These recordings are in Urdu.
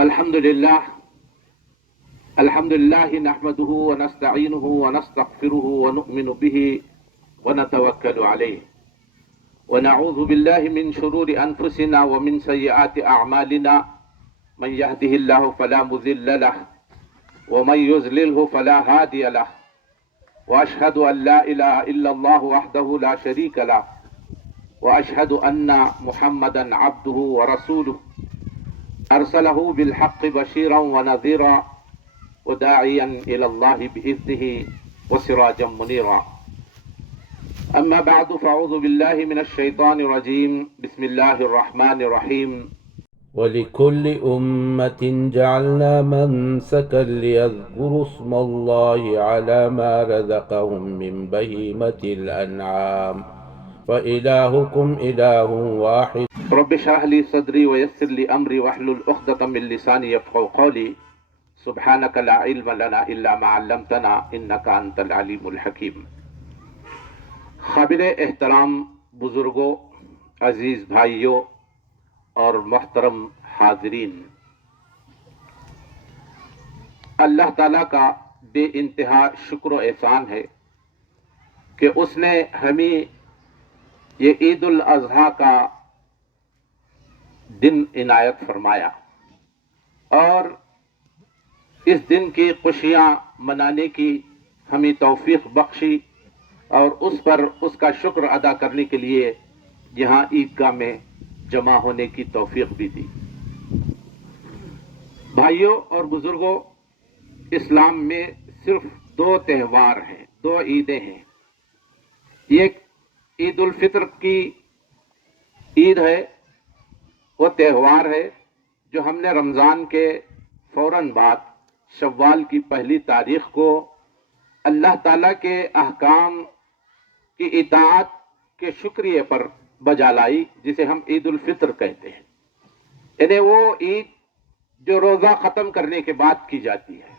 الحمد لله نحمده ونستعينه ونستغفره ونؤمن به ونتوكل عليه ونعوذ بالله من شرور أنفسنا ومن سيئات أعمالنا من يهده الله فلا مضل له ومن يضلله فلا هادي له وأشهد أن لا إله إلا الله وحده لا شريك له وأشهد أن محمدا عبده ورسوله أرسله بالحق بشيرا ونذيرا وداعيا إلى الله بإذنه وسراجا منيرا أما بعد فأعوذ بالله من الشيطان الرجيم بسم الله الرحمن الرحيم ولكل أمة جعلنا منسكا ليذكروا اسم الله على ما رزقهم من بهيمة الأنعام وإلهكم إله واحد رب اشرح لي صدري ويسر لي أمري واحلل عقدة من لساني يفقهوا قولي سبحانك لا علم لنا إلا ما علمتنا إنك أنت العليم الحكيم. قابل احترام بزرگوں، عزیز بھائیوں اور محترم حاضرین، اللہ تعالیٰ کا بے انتہا شکر و احسان ہے کہ اس نے ہمیں یہ عید الاضحیٰ کا دن عنایت فرمایا اور اس دن کی خوشیاں منانے کی ہمیں توفیق بخشی اور اس پر اس کا شکر ادا کرنے کے لیے یہاں عیدگاہ میں جمع ہونے کی توفیق بھی دی. بھائیوں اور بزرگوں، اسلام میں صرف دو تہوار ہیں، دو عیدیں ہیں. ایک عید الفطر کی عید ہے، وہ تہوار ہے جو ہم نے رمضان کے فوراً بعد شوال کی پہلی تاریخ کو اللہ تعالیٰ کے احکام کی اطاعت کے شکریہ پر بجا لائی، جسے ہم عید الفطر کہتے ہیں. یعنی وہ عید جو روزہ ختم کرنے کے بعد کی جاتی ہے.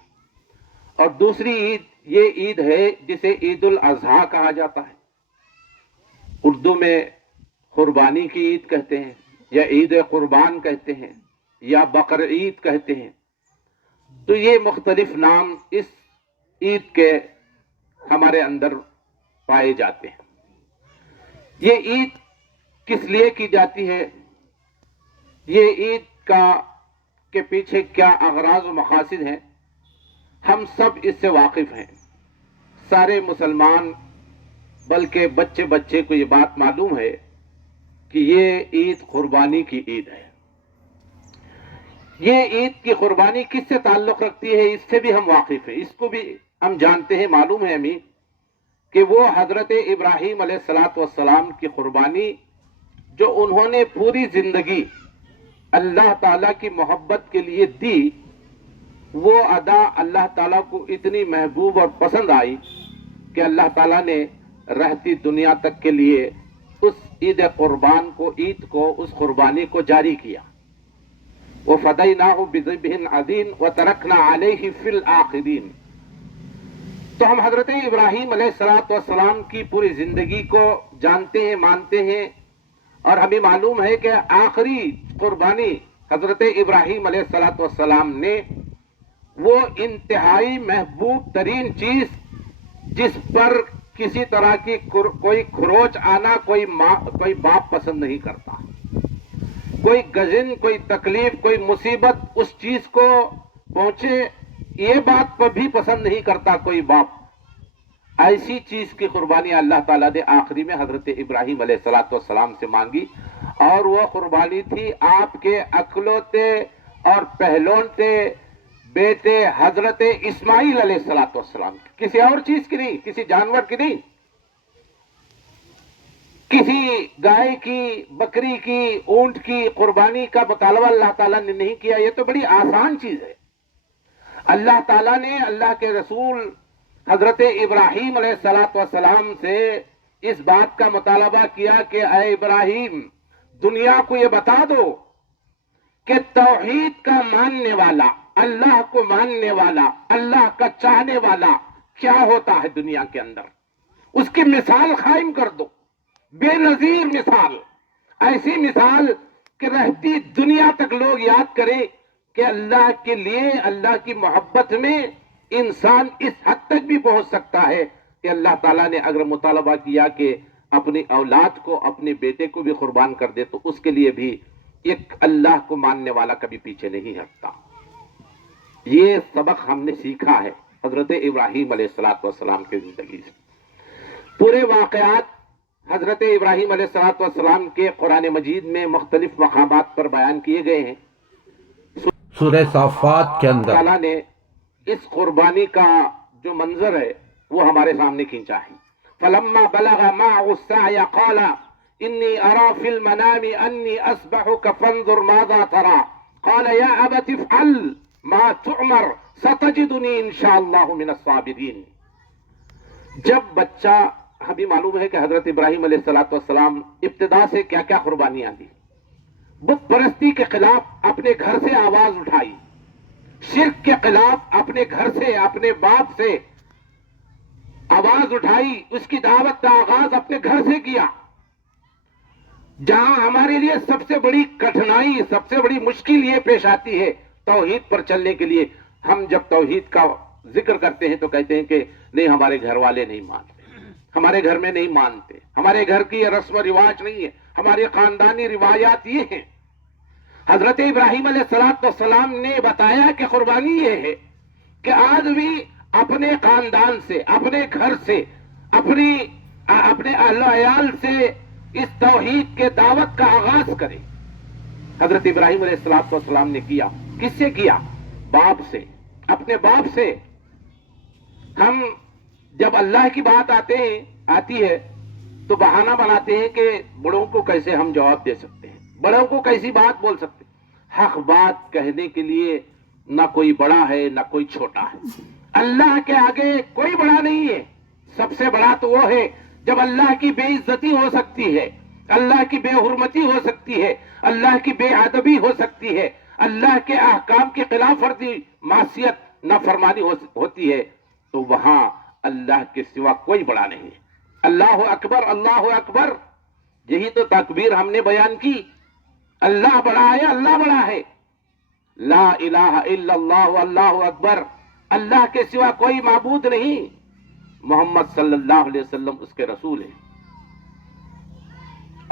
اور دوسری عید یہ عید ہے جسے عید الاضحیٰ کہا جاتا ہے. اردو میں قربانی کی عید کہتے ہیں، یا عید قربان کہتے ہیں، یا بقر عید کہتے ہیں. تو یہ مختلف نام اس عید کے ہمارے اندر پائے جاتے ہیں. یہ عید کس لیے کی جاتی ہے، یہ عید کے پیچھے کیا اغراض و مقاصد ہیں، ہم سب اس سے واقف ہیں. سارے مسلمان بلکہ بچے بچے کو یہ بات معلوم ہے کہ یہ عید قربانی کی عید ہے. یہ عید کی قربانی کس سے تعلق رکھتی ہے، اس سے بھی ہم واقف ہیں، اس کو بھی ہم جانتے ہیں. معلوم ہے ہمیں کہ وہ حضرت ابراہیم علیہ السلام کی قربانی جو انہوں نے پوری زندگی اللہ تعالیٰ کی محبت کے لیے دی، وہ ادا اللہ تعالیٰ کو اتنی محبوب اور پسند آئی کہ اللہ تعالیٰ نے رہتی دنیا تک کے لیے اس عید قربان کو، اس قربانی کو جاری کیا. وَفَدَيْنَاهُ بِذِبْحٍ عَظِيمٍ وَتَرَكْنَا عَلَيْهِ فِي الْآخِرِينَ. تو ہم حضرت ابراہیم علیہ السلام کی پوری زندگی کو جانتے ہیں، مانتے ہیں، اور ہمیں معلوم ہے کہ آخری قربانی حضرت ابراہیم علیہ السلام نے وہ انتہائی محبوب ترین چیز جس پر کسی طرح کی کوئی کھروچ آنا کوئی باپ پسند نہیں کرتا. کوئی گزن، کوئی تکلیف، کوئی مصیبت اس چیز کو پہنچے، یہ بات پر بھی پسند نہیں کرتا کوئی باپ. ایسی چیز کی قربانی اللہ تعالیٰ نے آخری میں حضرت ابراہیم علیہ السلام سے مانگی، اور وہ قربانی تھی آپ کے اکلوتے اور پہلوتے بیٹے حضرت اسماعیل علیہ السلام کی. کسی اور چیز کی نہیں، کسی جانور کی نہیں، کسی گائے کی، بکری کی، اونٹ کی قربانی کا مطالبہ اللہ تعالیٰ نے نہیں کیا. یہ تو بڑی آسان چیز ہے. اللہ تعالیٰ نے اللہ کے رسول حضرت ابراہیم علیہ السلام سے اس بات کا مطالبہ کیا کہ اے ابراہیم، دنیا کو یہ بتا دو کہ توحید کا ماننے والا، اللہ کو ماننے والا، اللہ کا چاہنے والا کیا ہوتا ہے دنیا کے اندر. اس کی مثال قائم کر دو، بے نظیر مثال، ایسی مثال کہ رہتی دنیا تک لوگ یاد کریں کہ اللہ کے لیے اللہ کی محبت میں انسان اس حد تک بھی پہنچ سکتا ہے کہ اللہ تعالیٰ نے اگر مطالبہ کیا کہ اپنی اولاد کو اپنے بیٹے کو بھی قربان کر دے تو اس کے لیے بھی ایک اللہ کو ماننے والا کبھی پیچھے نہیں ہٹتا. یہ سبق ہم نے سیکھا ہے حضرت ابراہیم علیہ السلام کی زندگی سے. پورے واقعات حضرت ابراہیم علیہ السلام کے قرآن مجید میں مختلف مقامات پر بیان کیے گئے ہیں. سورہ صافات کے اندر تعالیٰ نے اس قربانی کا جو منظر ہے وہ ہمارے سامنے کھینچا ہے. فلما بلغ معه السعي قال إني أرى في المنام أني أسبحك فانظر ماذا ترى قال يا أبت افعل ما تؤمر ستجدني إن شاء الله من الصابرين. جب بچہ ہمیں معلوم ہے کہ حضرت ابراہیم علیہ السلام ابتدا سے کیا کیا قربانیاں دی. بت پرستی کے خلاف اپنے گھر سے آواز اٹھائی, شرک کے خلاف اپنے گھر سے اپنے باپ سے آواز اٹھائی, اس کی دعوت کا آغاز اپنے گھر سے کیا. جہاں ہمارے لیے سب سے بڑی کٹھنائی سب سے بڑی مشکل یہ پیش آتی ہے توحید پر چلنے کے لیے, ہم جب توحید کا ذکر کرتے ہیں تو کہتے ہیں کہ نہیں ہمارے گھر والے نہیں مانتے, ہمارے گھر میں نہیں مانتے, ہمارے گھر کی یہ رسم و رواج نہیں ہے, ہماری خاندانی روایات یہ ہیں. حضرت ابراہیم علیہ السلام نے بتایا کہ قربانی یہ ہے کہ آدمی اپنے خاندان سے اپنے گھر سے اپنے اہل و عیال سے اس توحید کے دعوت کا آغاز کرے. حضرت ابراہیم علیہ السلام نے کیا. کس سے کیا؟ باپ سے, اپنے باپ سے. ہم جب اللہ کی بات آتی ہے تو بہانہ بناتے ہیں کہ بڑوں کو کیسے ہم جواب دے سکتے ہیں, بڑوں کو کیسی بات بول سکتے ہیں. حق بات کہنے کے لیے نہ کوئی بڑا ہے نہ کوئی چھوٹا ہے. اللہ کے آگے کوئی بڑا نہیں ہے. سب سے بڑا تو وہ ہے جب اللہ کی بے عزتی ہو سکتی ہے, اللہ کی بے حرمتی ہو سکتی ہے, اللہ کی بے ادبی ہو سکتی ہے, اللہ کے احکام کی خلاف ورزی معصیت نافرمانی ہوتی ہے, تو وہاں اللہ کے سوا کوئی بڑا نہیں ہے. اللہ اکبر اللہ اکبر, یہی تو تکبیر ہم نے بیان کی. اللہ بڑا ہے, اللہ بڑا ہے. لا الہ الا اللہ اللہ اکبر, اللہ کے سوا کوئی معبود نہیں, محمد صلی اللہ علیہ وسلم اس کے رسول ہیں,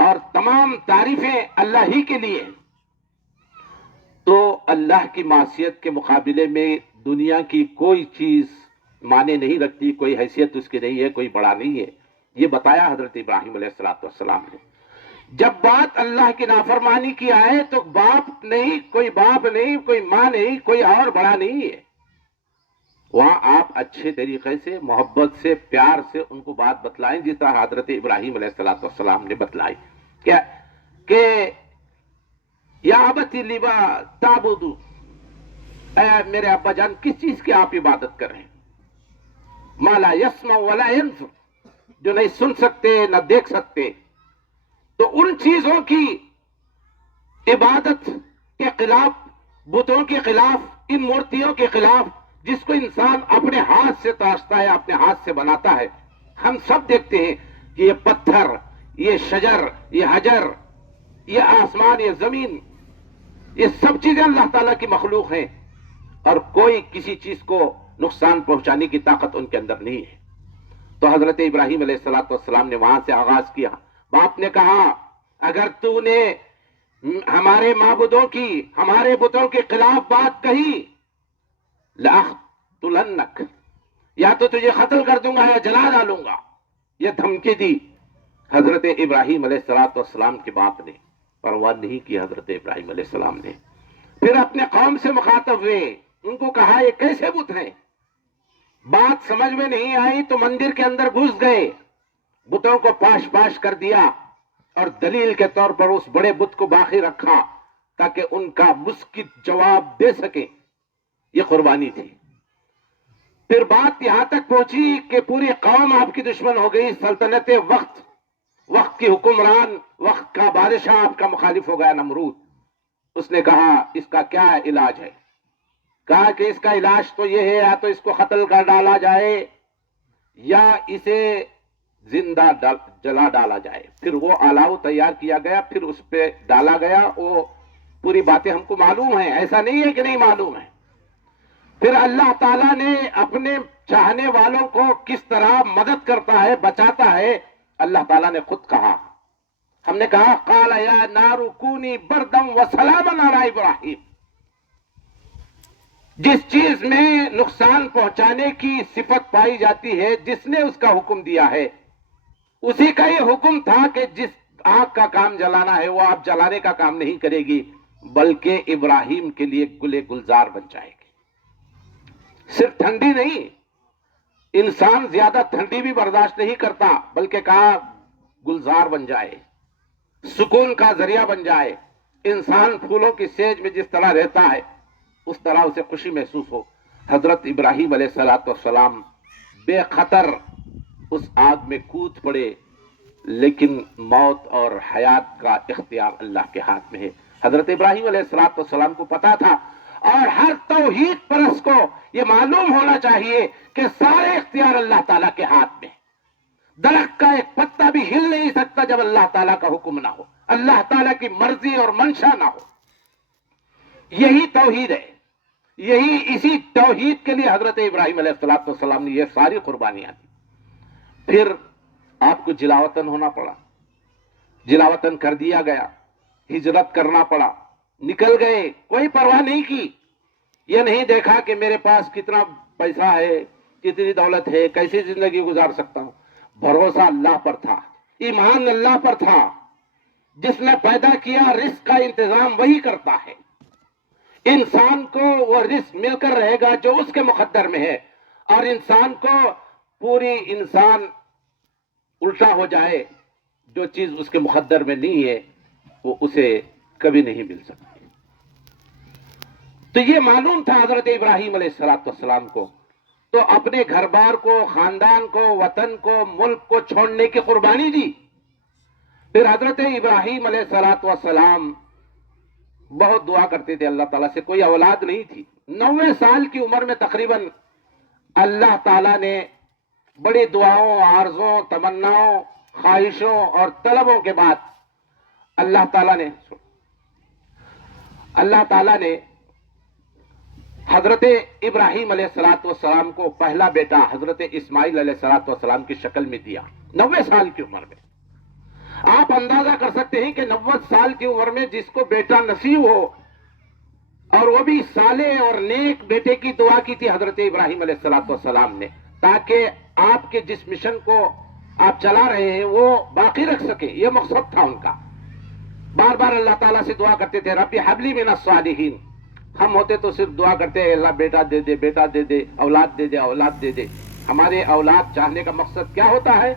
اور تمام تعریفیں اللہ ہی کے لیے. تو اللہ کی معصیت کے مقابلے میں دنیا کی کوئی چیز معنی نہیں رکھتی, کوئی حیثیت اس کی نہیں ہے, کوئی بڑا نہیں ہے. یہ بتایا حضرت ابراہیم علیہ السلام نے. جب بات اللہ کی نافرمانی کی آئے تو باپ نہیں, کوئی باپ نہیں, کوئی ماں نہیں, کوئی اور بڑا نہیں ہے. وہاں آپ اچھے طریقے سے محبت سے پیار سے ان کو بات بتلائیں جس طرح حضرت ابراہیم علیہ السلام نے بتلائی. کیا کہ یا ابت لما تعبد, اے میرے ابا جان کس چیز کی آپ عبادت کر رہے ہیں؟ ما لا يسمع ولا ينظر, جو نہیں سن سکتے نہ دیکھ سکتے. تو ان چیزوں کی عبادت کے خلاف, بتوں کے خلاف, ان مورتیوں کے خلاف جس کو انسان اپنے ہاتھ سے تراشتا ہے, اپنے ہاتھ سے بناتا ہے. ہم سب دیکھتے ہیں کہ یہ پتھر, یہ شجر, یہ حجر, یہ آسمان, یہ زمین, یہ سب چیزیں اللہ تعالیٰ کی مخلوق ہیں, اور کوئی کسی چیز کو نقصان پہنچانے کی طاقت ان کے اندر نہیں ہے. تو حضرت ابراہیم علیہ السلام نے وہاں سے آغاز کیا. باپ نے کہا اگر تو نے ہمارے معبودوں کی, ہمارے بتوں کے خلاف بات کہی, لأقتلنک, یا تو تجھے قتل کر دوں گا یا جلا ڈالوں گا. یہ دھمکی دی. حضرت ابراہیم علیہ السلام کے باپ نے پرواہ نہیں کی. حضرت ابراہیم علیہ السلام نے پھر اپنے قوم سے مخاطب ہوئے, ان کو کہا یہ کیسے بت ہیں؟ بات سمجھ میں نہیں آئی تو مندر کے اندر گھس گئے, بتوں کو پاش پاش کر دیا, اور دلیل کے طور پر اس بڑے بت کو باقی رکھا تاکہ ان کا مسکت جواب دے سکے. یہ قربانی تھی. پھر بات یہاں تک پہنچی کہ پوری قوم آپ کی دشمن ہو گئی. سلطنت وقت کی حکمران, وقت کا بادشاہ آپ کا مخالف ہو گیا, نمرود. اس نے کہا اس کا کیا علاج ہے؟ کہا کہ اس کا علاج تو یہ ہے یا تو اس کو قتل کر ڈالا جائے یا اسے زندہ جلا ڈالا جائے. پھر وہ الاؤ تیار کیا گیا, پھر اس پہ ڈالا گیا, وہ پوری باتیں ہم کو معلوم ہیں، ایسا نہیں ہے کہ نہیں معلوم ہے۔ پھر اللہ تعالیٰ نے اپنے چاہنے والوں کو کس طرح مدد کرتا ہے، بچاتا ہے، اللہ تعالیٰ نے خود کہا۔ ہم نے کہا قال یا نار کونی بردم وسلاما علی ابراہیم۔ جس چیز میں نقصان پہنچانے کی صفت پائی جاتی ہے، جس نے اس کا حکم دیا ہے، اسی کا یہ حکم تھا کہ جس آگ کا کام جلانا ہے وہ آپ جلانے کا کام نہیں کرے گی، بلکہ ابراہیم کے لیے گلے گلزار بن جائے گی۔ صرف ٹھنڈی نہیں، انسان زیادہ ٹھنڈی بھی برداشت نہیں کرتا، بلکہ کہا گلزار بن جائے، سکون کا ذریعہ بن جائے۔ انسان پھولوں کی سیج میں جس طرح رہتا ہے اس طرح اسے خوشی محسوس ہو۔ حضرت ابراہیم علیہ السلام بے خطر اس آگ میں کود پڑے، لیکن موت اور حیات کا اختیار اللہ کے ہاتھ میں ہے۔ حضرت ابراہیم علیہ السلام کو پتا تھا، اور ہر توحید پرست کو یہ معلوم ہونا چاہیے کہ سارے اختیار اللہ تعالیٰ کے ہاتھ میں۔ درخت کا ایک پتا بھی ہل نہیں سکتا جب اللہ تعالیٰ کا حکم نہ ہو، اللہ تعالیٰ کی مرضی اور منشا نہ ہو۔ یہی توحید ہے، اسی توحید کے لیے حضرت ابراہیم علیہ السلام نے یہ ساری قربانیاں دی۔ پھر آپ کو جلاوطن ہونا پڑا، جلاوطن کر دیا گیا، ہجرت کرنا پڑا، نکل گئے، کوئی پرواہ نہیں کی، یہ نہیں دیکھا کہ میرے پاس کتنا پیسہ ہے، کتنی دولت ہے، کیسی زندگی گزار سکتا ہوں۔ بھروسہ اللہ پر تھا، ایمان اللہ پر تھا۔ جس نے پیدا کیا رزق کا انتظام وہی کرتا ہے۔ انسان کو وہ رزق مل کر رہے گا جو اس کے مقدر میں ہے، اور انسان کو پوری انسان الٹا ہو جائے، جو چیز اس کے مقدر میں نہیں ہے وہ اسے کبھی نہیں مل سکتی۔ تو یہ معلوم تھا حضرت ابراہیم علیہ السلام کو، تو اپنے گھر بار کو، خاندان کو، وطن کو، ملک کو چھوڑنے کی قربانی دی۔ پھر حضرت ابراہیم علیہ السلام بہت دعا کرتے تھے اللہ تعالیٰ سے، کوئی اولاد نہیں تھی۔ 90 سال کی عمر میں تقریباً اللہ تعالیٰ نے بڑی دعاؤں، عارضوں، تمناؤں، خواہشوں اور طلبوں کے بعد اللہ تعالیٰ نے حضرت ابراہیم علیہ السلام کو پہلا بیٹا حضرت اسماعیل علیہ السلام کی شکل میں دیا، 90 سال کی عمر میں۔ آپ اندازہ کر سکتے ہیں کہ 90 سال کی عمر میں جس کو بیٹا نصیب ہو، اور وہ بھی صالح اور نیک بیٹے کی دعا کی تھی حضرت ابراہیم علیہ السلام نے، تاکہ آپ کے جس مشن کو آپ چلا رہے ہیں وہ باقی رکھ سکے، یہ مقصد تھا ان کا۔ بار بار اللہ تعالیٰ سے دعا کرتے تھے، رب ہب لی من الصالحین۔ ہم ہوتے تو صرف دعا کرتے ہیں اللہ بیٹا دے دے، بیٹا دے دے، اولاد دے دے، اولاد دے دے۔ ہمارے اولاد چاہنے کا مقصد کیا ہوتا ہے؟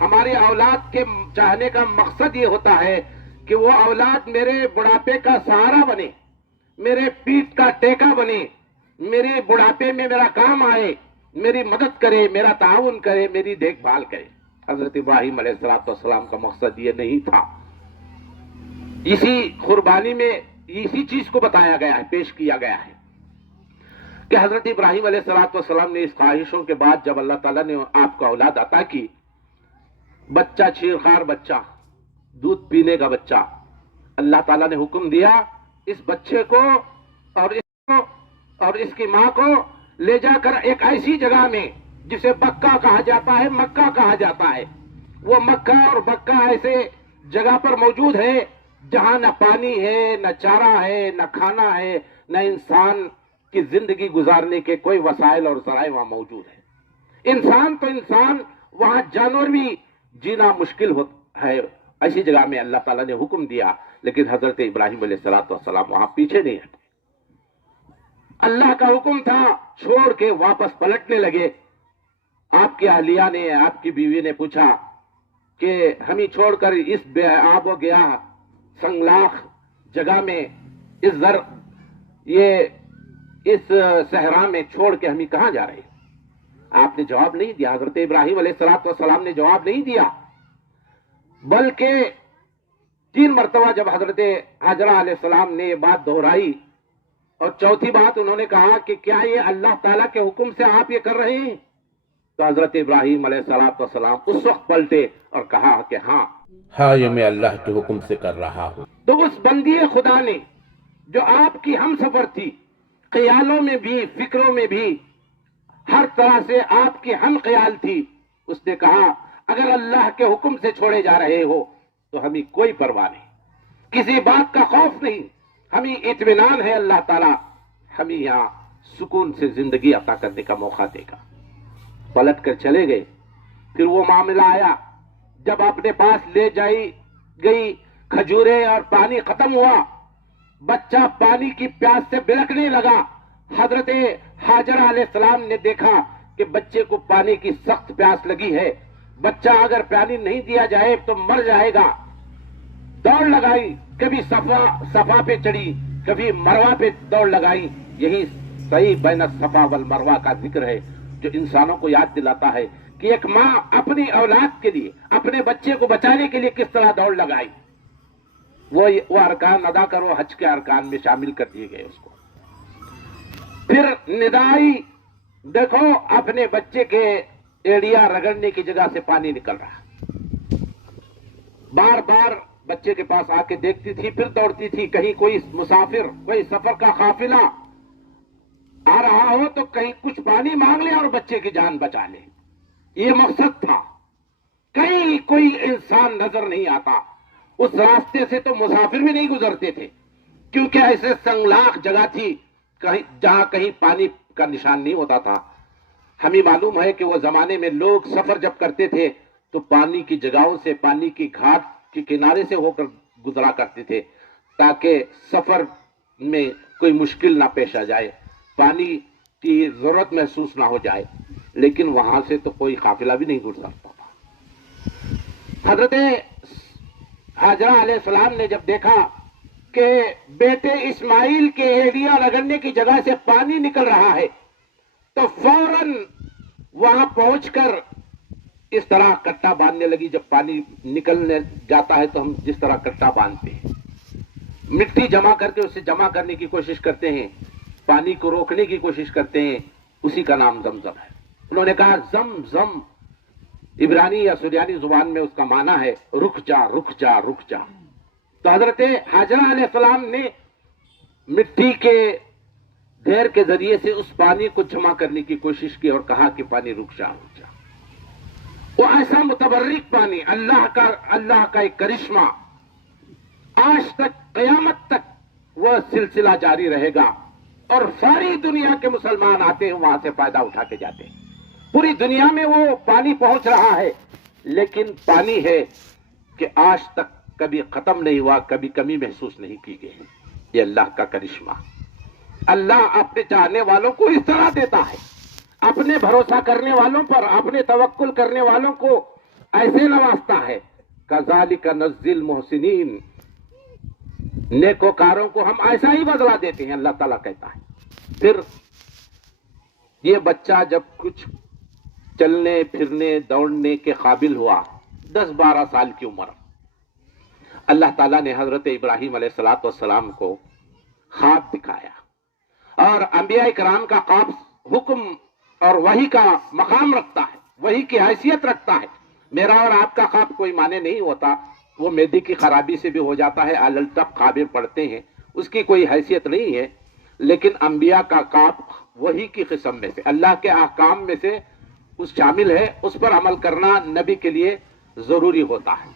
ہماری اولاد کے چاہنے کا مقصد یہ ہوتا ہے کہ وہ اولاد میرے بڑھاپے کا سہارا بنے، میرے پیٹھ کا ٹیکا بنے، میرے بڑھاپے میں میرا کام آئے، میری مدد کرے، میرا تعاون کرے، میری دیکھ بھال کرے۔ حضرت ابراہیم علیہ السلام کا مقصد یہ نہیں تھا۔ اسی قربانی میں اسی چیز کو بتایا گیا ہے، پیش کیا گیا ہے کہ حضرت ابراہیم علیہ السلام نے اس خواہشوں کے بعد جب اللہ تعالیٰ نے آپ کو اولاد عطا کی، بچہ چیرخوار بچہ، دودھ پینے کا بچہ، اللہ تعالیٰ نے حکم دیا اس بچے کو اور اس کی ماں کو لے جا کر ایک ایسی جگہ میں جسے بکہ کہا جاتا ہے، مکہ کہا جاتا ہے، وہ مکہ اور بکہ ایسے جگہ پر موجود ہے جہاں نہ پانی ہے، نہ چارہ ہے، نہ کھانا ہے، نہ انسان کی زندگی گزارنے کے کوئی وسائل اور ذرائع وہاں موجود ہے۔ انسان تو انسان، وہاں جانور بھی جینا مشکل ہے۔ ایسی جگہ میں اللہ تعالیٰ نے حکم دیا، لیکن حضرت ابراہیم علیہ السلام وہاں پیچھے نہیں ہٹے۔ اللہ کا حکم تھا، چھوڑ کے واپس پلٹنے لگے۔ آپ کی اہلیہ نے، آپ کی بیوی نے پوچھا کہ ہمیں چھوڑ کر اس بے آب و گیا سنگلاخ جگہ میں، اس صحرا میں چھوڑ کے ہمیں کہاں جا رہے ہیں؟ آپ نے جواب نہیں دیا، حضرت ابراہیم علیہ السلام نے جواب نہیں دیا، بلکہ 3 مرتبہ جب حضرت حاجرہ علیہ السلام نے یہ بات دہرائی، اور چوتھی بات انہوں نے کہا کہ کیا یہ اللہ تعالیٰ کے حکم سے آپ یہ کر رہے ہیں؟ تو حضرت ابراہیم علیہ السلام اس وقت پلٹے اور کہا کہ ہاں ہاں، یہ میں اللہ کے حکم سے کر رہا ہوں۔ تو اس بندی خدا نے جو آپ کی ہم سفر تھی، خیالوں میں بھی فکروں میں بھی ہر طرح سے آپ کی ہم خیال تھی، اس نے کہا اگر اللہ کے حکم سے چھوڑے جا رہے ہو تو ہمیں کوئی پرواہ نہیں، کسی بات کا خوف نہیں، ہمیں اطمینان ہے اللہ تعالیٰ ہمیں یہاں سکون سے زندگی عطا کرنے کا موقع دے گا۔ پلٹ کر چلے گئے۔ پھر وہ معاملہ آیا جب اپنے پاس لے جائی گئی کھجوریں اور پانی ختم ہوا، بچہ پانی کی پیاس سے بلکنے لگا۔ حضرت ہاجرہ علیہ السلام نے دیکھا کہ بچے کو پانی کی سخت پیاس لگی ہے، بچہ اگر پانی نہیں دیا جائے تو مر جائے گا۔ دوڑ لگائی، کبھی صفا پہ چڑھی، کبھی مروہ پہ دوڑ لگائی۔ یہی صحیح بین الصفا والمروہ کا ذکر ہے جو انسانوں کو یاد دلاتا ہے کہ ایک ماں اپنی اولاد کے لیے، اپنے بچے کو بچانے کے لیے کس طرح دوڑ لگائی۔ وہ ارکان ادا کرو، حج کے ارکان میں شامل کر دیے گئے اس کو۔ پھر ندائی، دیکھو اپنے بچے کے ایڑیا رگڑنے کی جگہ سے پانی نکل رہا، بار بار بچے کے پاس آ کے دیکھتی تھی، پھر دوڑتی تھی۔ کہیں کوئی مسافر، کوئی سفر کا قافلہ آ رہا ہو تو کہیں کچھ پانی مانگ لے اور بچے کی جان بچا لے، یہ مقصد تھا۔ کہیں کوئی انسان نظر نہیں آتا، اس راستے سے تو مسافر بھی نہیں گزرتے تھے، کیونکہ ایسے سنگلاخ جگہ تھی جہاں کہیں پانی کا نشان نہیں ہوتا تھا۔ ہمیں معلوم ہے کہ وہ زمانے میں لوگ سفر جب کرتے تھے تو پانی کی جگہوں سے، پانی کی گھاٹ کے کنارے سے ہو کر گزرا کرتے تھے تاکہ سفر میں کوئی مشکل نہ پیش آ جائے، پانی کی ضرورت محسوس نہ ہو جائے، لیکن وہاں سے تو کوئی قافلہ بھی نہیں گزرتا تھا۔ حضرت ہاجرہ علیہ السلام نے جب دیکھا کہ بیٹے اسماعیل کے ایڑیا رگڑنے کی جگہ سے پانی نکل رہا ہے تو فوراً وہاں پہنچ کر اس طرح کٹا باندھنے لگی۔ جب پانی نکلنے جاتا ہے تو ہم جس طرح کٹا باندھتے ہیں، مٹی جمع کر کے اسے جمع کرنے کی کوشش کرتے ہیں، پانی کو روکنے کی کوشش کرتے ہیں، اسی کا نام زمزم ہے۔ انہوں نے کہا زم زم، عبرانی یا سریانی زبان میں اس کا معنی ہے رک جا رک جا رک جا۔ تو حضرت ہاجرہ علیہ السلام نے مٹی کے ڈھیر کے ذریعے سے اس پانی کو جمع کرنے کی کوشش کی اور کہا کہ پانی رک جا رک جا۔ وہ ایسا متبرک پانی، اللہ کا ایک کرشمہ، آج تک قیامت تک وہ سلسلہ جاری رہے گا، اور ساری دنیا کے مسلمان آتے ہیں وہاں سے فائدہ اٹھا کے جاتے ہیں۔ پوری دنیا میں وہ پانی پہنچ رہا ہے، لیکن پانی ہے کہ آج تک کبھی ختم نہیں ہوا، کبھی کمی محسوس نہیں کی گئی۔ یہ اللہ کا کرشمہ۔ اللہ اپنے چاہنے والوں کو اس طرح دیتا ہے، اپنے بھروسہ کرنے والوں پر، اپنے توکل کرنے والوں کو ایسے نوازتا ہے۔ کذالک نجزی المحسنین، نیکوکاروں کو ہم ایسا ہی بدلہ دیتے ہیں، اللہ تعالیٰ کہتا ہے۔ پھر یہ بچہ جب کچھ چلنے پھرنے دوڑنے کے قابل ہوا، 10-12 سال کی عمر، اللہ تعالیٰ نے حضرت ابراہیم علیہ السلام کو خواب دکھایا، اور انبیاء کرام کا خواب حکم اور وحی کا مقام رکھتا ہے، وحی کی حیثیت رکھتا ہے۔ میرا اور آپ کا خواب کوئی معنی نہیں ہوتا، وہ معدے کی خرابی سے بھی ہو جاتا ہے، الٹپ خوابیں پڑھتے ہیں، اس کی کوئی حیثیت نہیں ہے۔ لیکن انبیاء کا خواب وحی کی قسم میں سے، اللہ کے احکام میں سے اس شامل ہے، اس پر عمل کرنا نبی کے لیے ضروری ہوتا ہے۔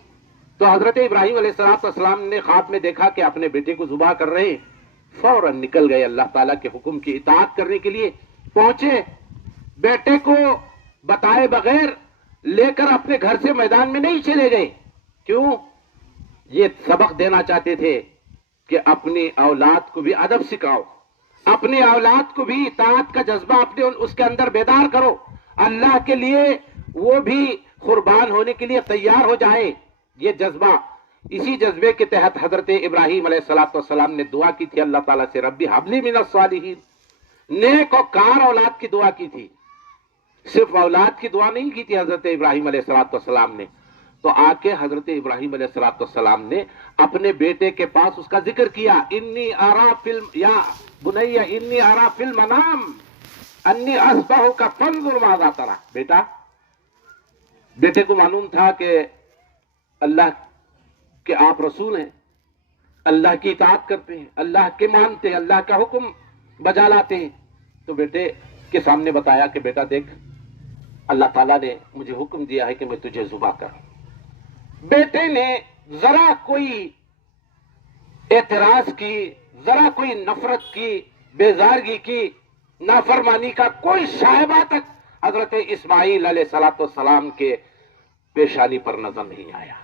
تو حضرت ابراہیم علیہ السلام نے خواب میں دیکھا کہ اپنے بیٹے کو ذبح کر رہے ہیں، فوراً نکل گئے اللہ تعالیٰ کے حکم کی اطاعت کرنے کے لیے، پہنچے، بیٹے کو بتائے بغیر لے کر اپنے گھر سے میدان میں نہیں چلے گئے۔ کیوں؟ یہ سبق دینا چاہتے تھے کہ اپنی اولاد کو بھی ادب سکھاؤ، اپنی اولاد کو بھی اطاعت کا جذبہ اپنے اس کے اندر بیدار کرو، اللہ کے لیے وہ بھی قربان ہونے کے لیے تیار ہو جائے۔ یہ جذبہ، اسی جذبے کے تحت حضرت ابراہیم علیہ السلام نے دعا کی تھی اللہ تعالیٰ سے، ربی حبلی من الصالحین، نیک و کار اولاد کی دعا کی تھی، صرف اولاد کی دعا نہیں کی تھی حضرت ابراہیم علیہ السلام نے۔ تو آ کے حضرت ابراہیم علیہ السلام نے اپنے بیٹے کے پاس اس کا ذکر کیا، انی ارا فلم یا بنی انی ارا فی المنام انی اذبحک فانظر ماذا تری۔ بیٹے کو معلوم تھا کہ اللہ کہ آپ رسول ہیں، اللہ کی اطاعت کرتے ہیں, اللہ کے مانتے ہیں, اللہ کا حکم بجا لاتے ہیں. تو بیٹے کے سامنے بتایا کہ بیٹا دیکھ, اللہ تعالیٰ نے مجھے حکم دیا ہے کہ میں تجھے ذبح کروں. بیٹے نے ذرا کوئی اعتراض کی, ذرا کوئی نفرت کی, بیزارگی کی, نافرمانی کا کوئی شائبہ تک حضرت اسماعیل علیہ الصلوۃ والسلام کے پیشانی پر نظر نہیں آیا.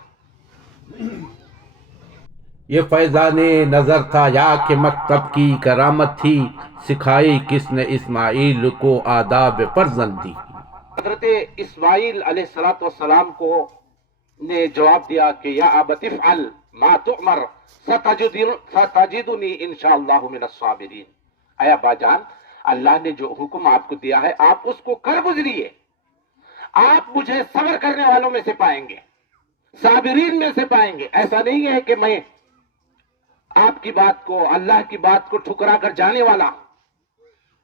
یہ فیضان نظر تھا یا کہ مکتب کی کرامت تھی، سکھائی کس نے اسماعیل کو آداب فرزندی. حضرت اسماعیل علیہ الصلوۃ والسلام کو نے جواب دیا کہ یا ابت افعل ما تؤمر ستجدنی انشاءاللہ من الصابرین. اے ابا جان، اللہ نے جو حکم آپ کو دیا ہے آپ اس کو کر گزریے، آپ مجھے صبر کرنے والوں میں سے پائیں گے، صابرین میں سے پائیں گے. ایسا نہیں ہے کہ میں آپ کی بات کو، اللہ کی بات کو ٹھکرا کر جانے والا،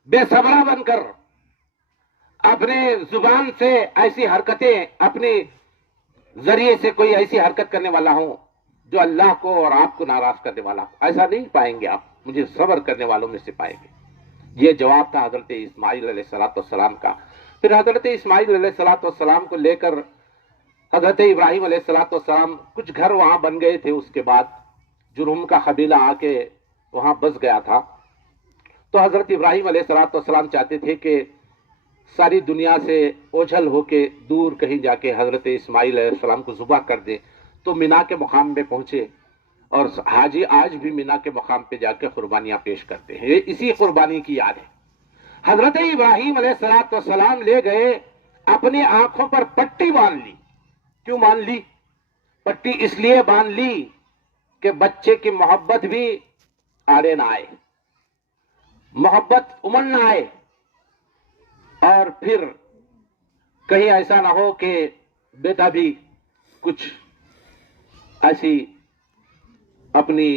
بے صبرہ بن کر اپنے زبان سے ایسی حرکتیں، اپنے ذریعے سے کوئی ایسی حرکت کرنے والا ہوں جو اللہ کو اور آپ کو ناراض کرنے والا ہوں. ایسا نہیں پائیں گے آپ، مجھے صبر کرنے والوں میں سے پائیں گے. یہ جواب تھا حضرت اسماعیل علیہ الصلوۃ والسلام کا. پھر حضرت اسماعیل علیہ الصلوۃ والسلام کو لے کر حضرت ابراہیم علیہ الصلوۃ والسلام، کچھ گھر وہاں بن گئے تھے، اس کے بعد جرہم کا قبیلہ آ کے وہاں بس گیا تھا. تو حضرت ابراہیم علیہ الصلوۃ والسلام چاہتے تھے کہ ساری دنیا سے اوجھل ہو کے دور کہیں جا کے حضرت اسماعیل علیہ السلام کو ذبح کر دے. تو مینا کے مقام پہ پہنچے، اور حاجی آج بھی مینا کے مقام پہ جا کے قربانیاں پیش کرتے ہیں. یہ اسی قربانی کی یاد ہے. حضرت ابراہیم علیہ الصلوۃ والسلام لے گئے، اپنی آنکھوں پر پٹی باندھ لی. کیوں باندھ لی؟ پٹی اس لیے باندھ لی کہ بچے کی محبت بھی آڑے نہ آئے، محبت امن نہ آئے، اور پھر کہیں ایسا نہ ہو کہ بیٹا بھی کچھ ایسی اپنی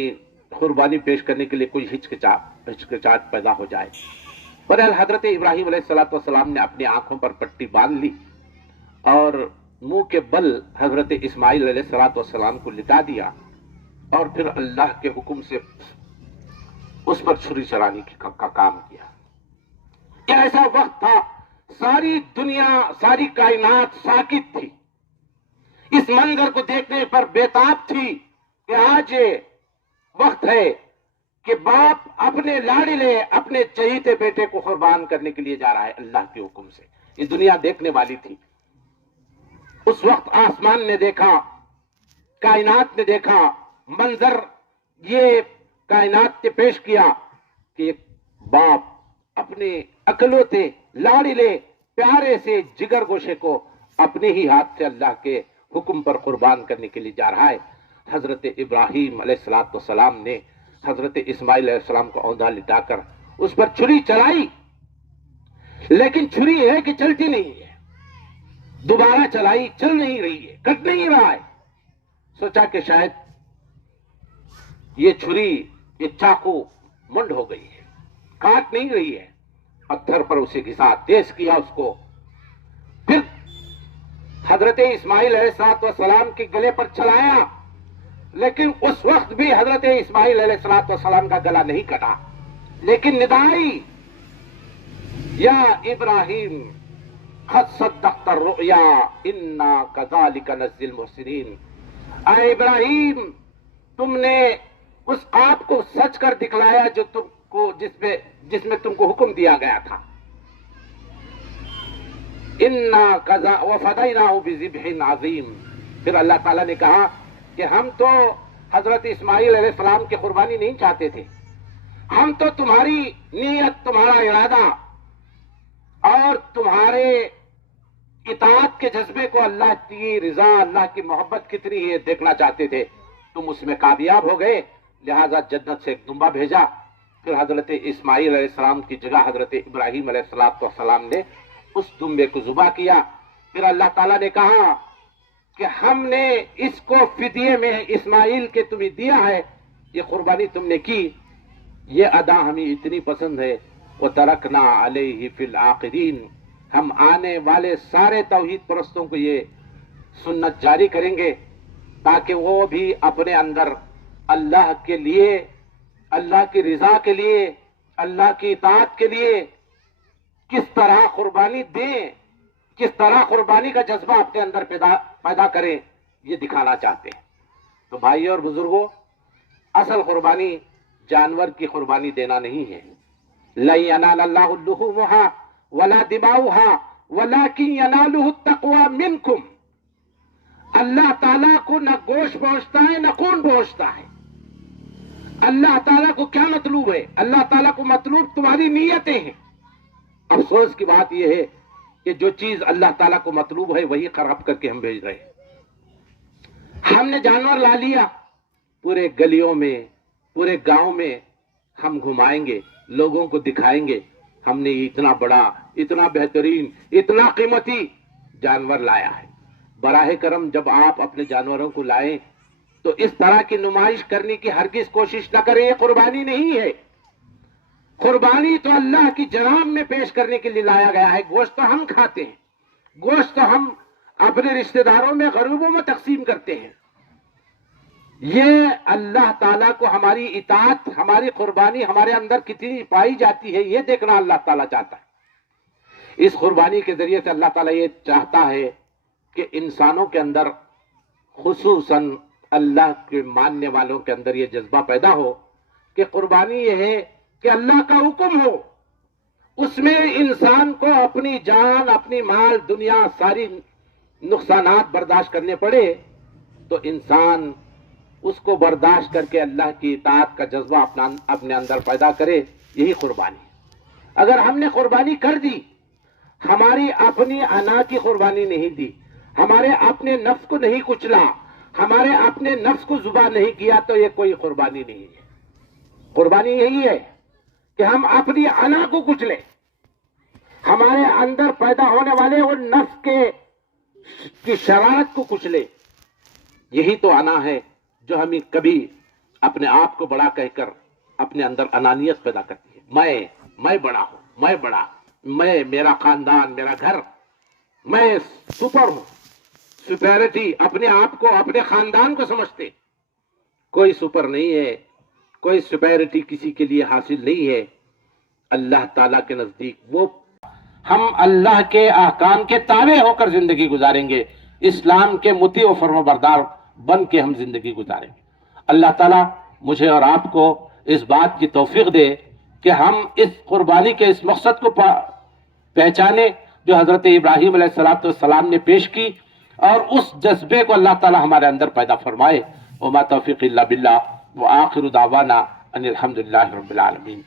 قربانی پیش کرنے کے لیے کوئی ہچکچاہٹ پیدا ہو جائے. بہرحال حضرت ابراہیم علیہ الصلوۃ والسلام نے اپنی آنکھوں پر پٹی باندھ لی اور منہ کے بل حضرت اسماعیل علیہ الصلوۃ والسلام کو لٹا دیا، اور پھر اللہ کے حکم سے اس پر چھری چلانے کا کام کیا. یہ ایسا وقت تھا، ساری دنیا، ساری کائنات ساکت تھی، اس منظر کو دیکھنے پر بےتاب تھی کہ آج وقت ہے کہ باپ اپنے لاڈلے، اپنے چہیتے بیٹے کو قربان کرنے کے لیے جا رہا ہے اللہ کے حکم سے. یہ دنیا دیکھنے والی تھی. اس وقت آسمان نے دیکھا، کائنات نے دیکھا منظر، یہ کائنات نے پیش کیا کہ ایک باپ اپنے اکلوتے لاڈلے پیارے سے جگر گوشے کو اپنے ہی ہاتھ سے اللہ کے حکم پر قربان کرنے کے لیے جا رہا ہے. حضرت ابراہیم علیہ الصلوۃ والسلام نے حضرت اسماعیل علیہ السلام کو اوندھا لٹا کر اس پر چھری چلائی، لیکن چھری ہے کہ چلتی نہیں ہے. دوبارہ چلائی، چل نہیں رہی ہے، کٹ نہیں رہا ہے. سوچا کہ شاید یہ چھری، یہ چاقو منڈ ہو گئی ہے، کاٹ نہیں رہی ہے. پتھر پر اسے گھسا، تیز کیا اس کو. پھر حضرت اسماعیل علیہ الصلوۃ والسلام کے گلے پر چلایا، لیکن اس وقت بھی حضرت اسماعیل علیہ الصلوۃ والسلام کا گلا نہیں کٹا. لیکن ندائی یا ابراہیم قد صدقت الرؤیا انا کذالک نجزی المحسنین. اے ابراہیم، تم نے اس آپ کو سچ کر دکھلایا جو تم کو جس میں تم کو حکم دیا گیا تھا. انا کذا وفدیناہ بذبح عظیم. پھر اللہ تعالیٰ نے کہا کہ ہم تو حضرت اسماعیل علیہ السلام کی قربانی نہیں چاہتے تھے، ہم تو تمہاری نیت، تمہارا ارادہ اور تمہارے اطاعت کے جذبے کو، اللہ کی رضا، اللہ کی محبت کتنی ہے دیکھنا چاہتے تھے. تم اس میں کامیاب ہو گئے، لہذا جنت سے ایک دمبا بھیجا. پھر حضرت اسماعیل علیہ السلام کی جگہ حضرت ابراہیم علیہ السلام نے اس دمبے کو ذبح کیا. پھر اللہ تعالیٰ نے کہا کہ ہم نے اس کو فدیے میں اسماعیل کے تمہیں دیا ہے، یہ قربانی تم نے کی، یہ ادا ہمیں اتنی پسند ہے. وَتَرَكْنَا عَلَيْهِ فِي الْآخِرِينَ. ہم آنے والے سارے توحید پرستوں کو یہ سنت جاری کریں گے تاکہ وہ بھی اپنے اندر اللہ کے لیے، اللہ کی رضا کے لیے، اللہ کی اطاعت کے لیے کس طرح قربانی دیں، کس طرح قربانی کا جذبہ اپنے اندر پیدا کریں، یہ دکھانا چاہتے ہیں۔ تو بھائی اور بزرگوں، اصل قربانی جانور کی قربانی دینا نہیں ہے۔ لَن يَنَالَ اللَّهُ اللُّحُومَهَا وَلَا دِمَاؤُهَا وَلَكِن يَنَالُهُ التَّقْوَىٰ مِنكُمْ۔ اللہ تعالیٰ کو نہ گوشت پہنچتا ہے نہ خون پہنچتا ہے۔ اللہ تعالیٰ کو کیا مطلوب ہے؟ اللہ تعالیٰ کو مطلوب تمہاری نیتیں ہیں۔ افسوس کی بات یہ ہے کہ جو چیز اللہ تعالیٰ کو مطلوب ہے وہی خراب کر کے ہم بھیج رہے ہیں۔ ہم نے جانور لا لیا، پورے گلیوں میں، پورے گاؤں میں ہم گھمائیں گے، لوگوں کو دکھائیں گے ہم نے اتنا بڑا، اتنا بہترین، اتنا قیمتی جانور لایا ہے۔ براہ کرم جب آپ اپنے جانوروں کو لائیں تو اس طرح کی نمائش کرنے کی ہرگز کوشش نہ کریں، یہ قربانی نہیں ہے۔ قربانی تو اللہ کی جناب میں پیش کرنے کے لیے لایا گیا ہے۔ گوشت تو ہم کھاتے ہیں، گوشت تو ہم اپنے رشتہ داروں میں، غریبوں میں تقسیم کرتے ہیں۔ یہ اللہ تعالیٰ کو ہماری اطاعت، ہماری قربانی ہمارے اندر کتنی پائی جاتی ہے یہ دیکھنا اللہ تعالیٰ چاہتا ہے۔ اس قربانی کے ذریعے سے اللہ تعالیٰ یہ چاہتا ہے کہ انسانوں کے اندر، خصوصاً اللہ کے ماننے والوں کے اندر یہ جذبہ پیدا ہو کہ قربانی یہ ہے کہ اللہ کا حکم ہو، اس میں انسان کو اپنی جان، اپنی مال، دنیا، ساری نقصانات برداشت کرنے پڑے تو انسان اس کو برداشت کر کے اللہ کی اطاعت کا جذبہ اپنے اندر پیدا کرے، یہی قربانی ہے۔ اگر ہم نے قربانی کر دی، ہماری اپنی انا کی قربانی نہیں دی، ہمارے اپنے نفس کو نہیں کچلا، ہمارے اپنے نفس کو ذبح نہیں کیا تو یہ کوئی قربانی نہیں ہے۔ قربانی یہی ہے کہ ہم اپنی انا کو کچلیں، ہمارے اندر پیدا ہونے والے وہ نفس کی شرارت کو کچلیں۔ یہی تو انا ہے جو ہمیں کبھی اپنے آپ کو بڑا کہہ کر اپنے اندر انانیت پیدا کرتی ہے۔ میں بڑا ہوں، میں بڑا، میں، میرا خاندان، میرا گھر، میں سپر ہوں۔ سپیرٹی اپنے آپ کو، اپنے خاندان کو سمجھتے۔ کوئی سپر نہیں ہے، کوئی سپیرٹی کسی کے لیے حاصل نہیں ہے۔ اللہ تعالیٰ کے نزدیک وہ ہم اللہ کے احکام کے تابع ہو کر زندگی گزاریں گے، اسلام کے مطیع و فرمانبردار بن کے ہم زندگی گزاریں گے۔ اللہ تعالیٰ مجھے اور آپ کو اس بات کی توفیق دے کہ ہم اس قربانی کے اس مقصد کو پہچانے جو حضرت ابراہیم علیہ السلام نے پیش کی، اور اس جذبے کو اللہ تعالیٰ ہمارے اندر پیدا فرمائے۔ وما توفیق الا باللہ، وآخر دعوانا ان الحمدللہ رب العالمین۔